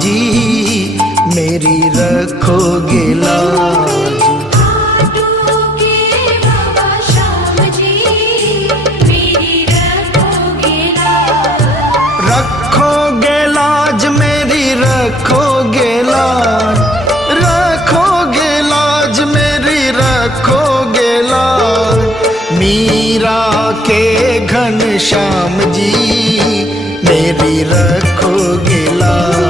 जी मेरी रखोगे लाज। रखोगे लाज मेरी रखोगे लाज, रखोगे लाज मेरी रखोगे लाज। मीरा के घनश्याम जी मेरी रखोगे लाज।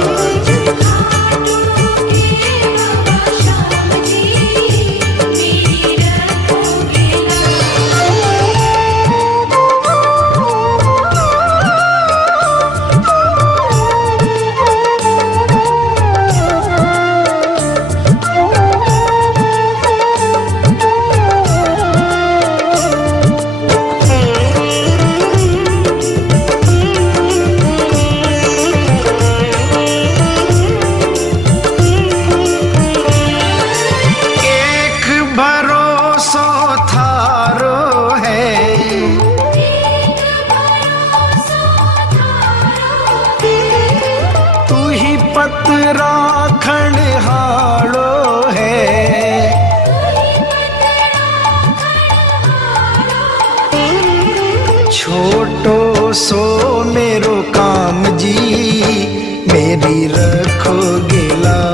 राखण हारो है, छोटो सो मेरो काम जी मेरी रखोगे लाज।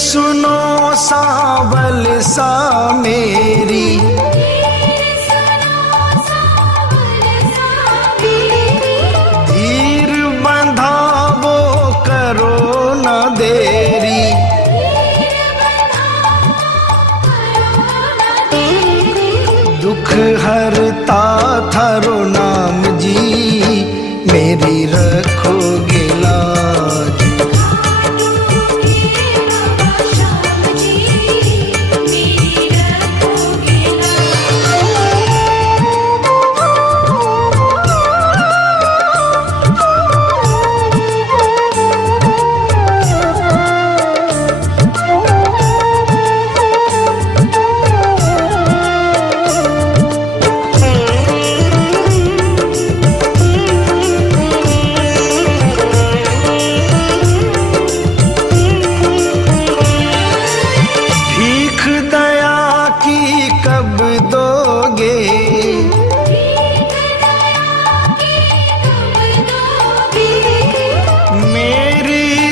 सुनो सावल सा मेरी, धीर बंधावो करो न देरी। दुख हरता थारो नाम जी मेरी रखोगे लाज।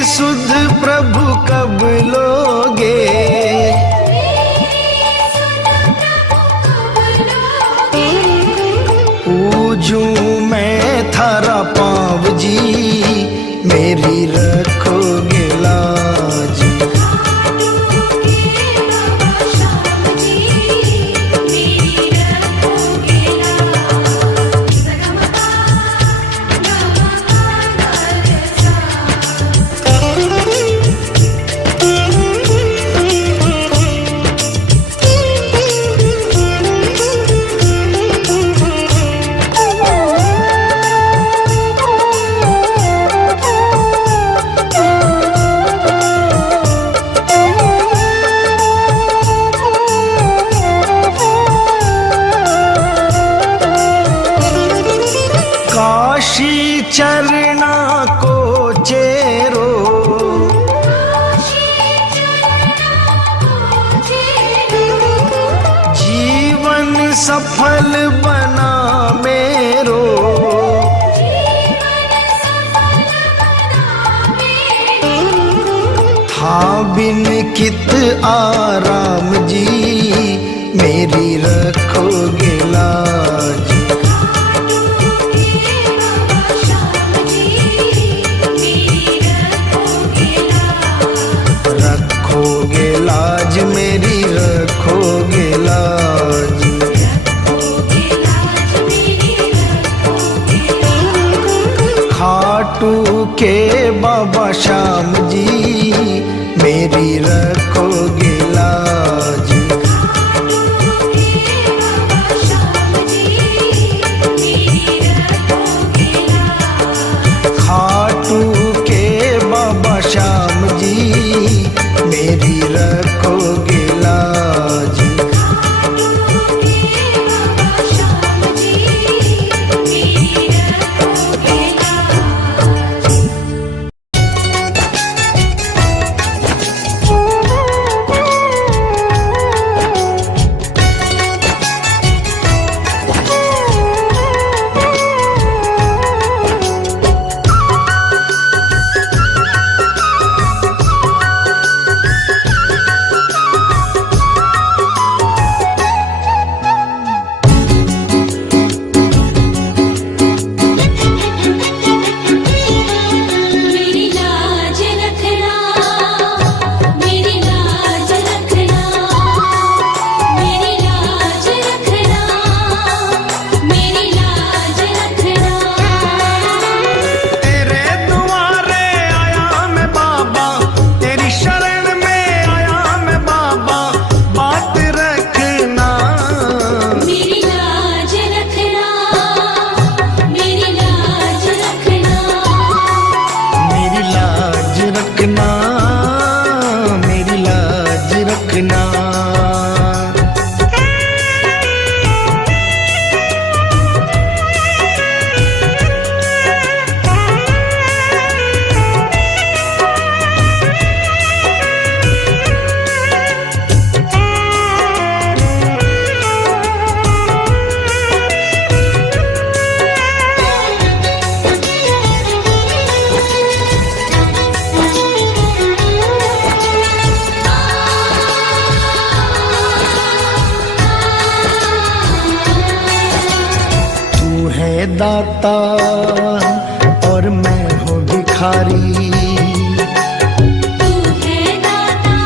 सुध प्रभु कब लोगे, पूजूं मैं थारा पाँव जी मेरी रखोगे लाज। काशी चरना को चेरो, जीवन सफल बना मेरो। था बिन कित आराम जी मेरी रखोगे लाज। रखोगे लाज मेरी रखोगे के बाबा श्याम जी मेरी रखोगे लाज। खाटू के बाबा श्याम जी मेरी रखोगे लाज। दाता और मैं हूँ भिखारी। तू है दाता,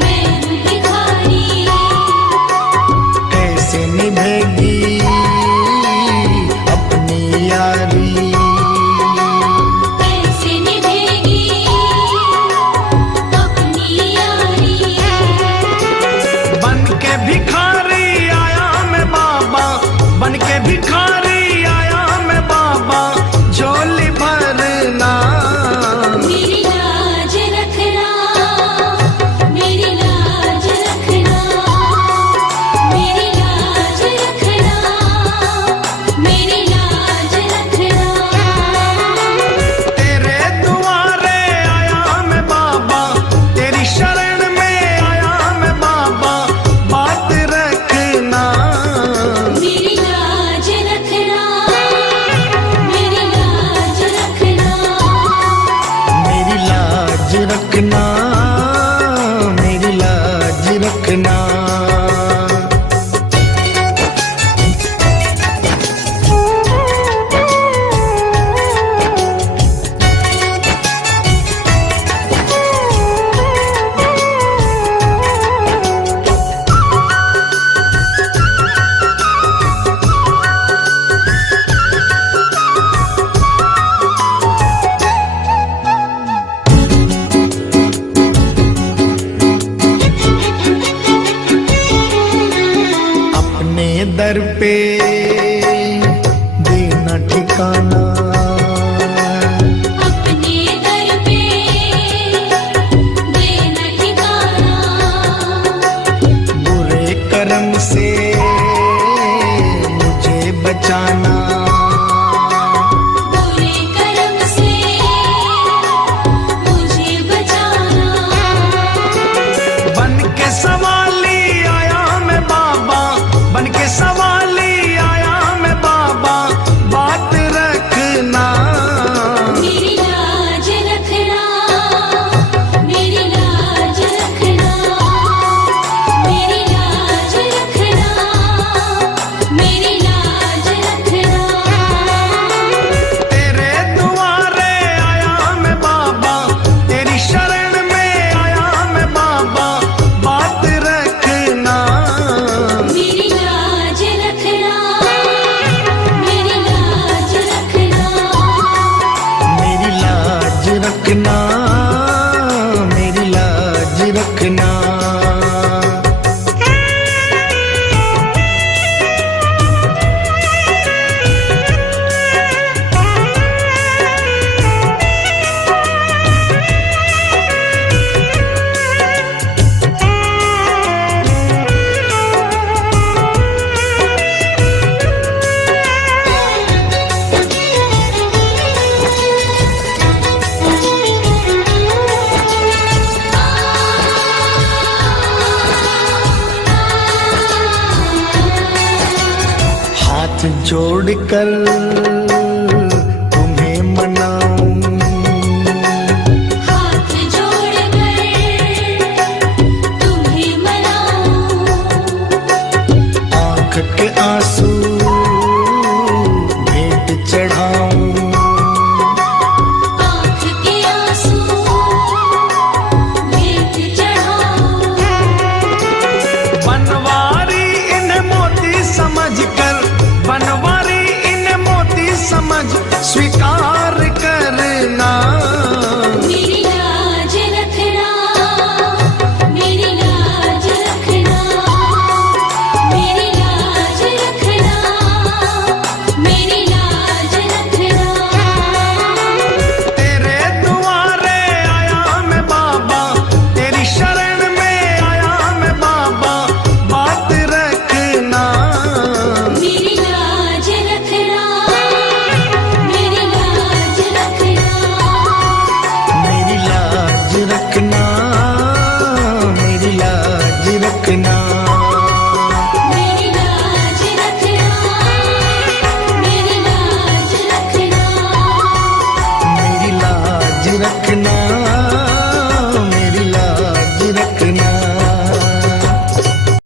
मैं हूँ भिखारी। कैसे निभेगी अपनी यारी। कैसे निभेगी अपनी यारी। बन के भिखारी आया मैं बाबा, बन के भिखारी आया मैं बाबा, झोली भरना। मेरी लाज रखना, मेरी लाज रखना, मेरी लाज रखना, मेरी लाज रखना। तेरे दुआरे आया मैं बाबा, तेरी शरण में आया मैं बाबा, बात रखना। मेरी लाज रखना, मेरी लाज रखना, मेरी लाज रखना, मेरी लाज रखना। अपने दर पे देना ठिकाना। अपने दर पे देना ठिकाना। बुरे कर्म से मुझे बचाना। बुरे कर्म से मुझे बचाना। बन के सवाली आया मैं बाबा, बन के सवाली रखना, मेरी लाज रखना। हाथ जोड़कर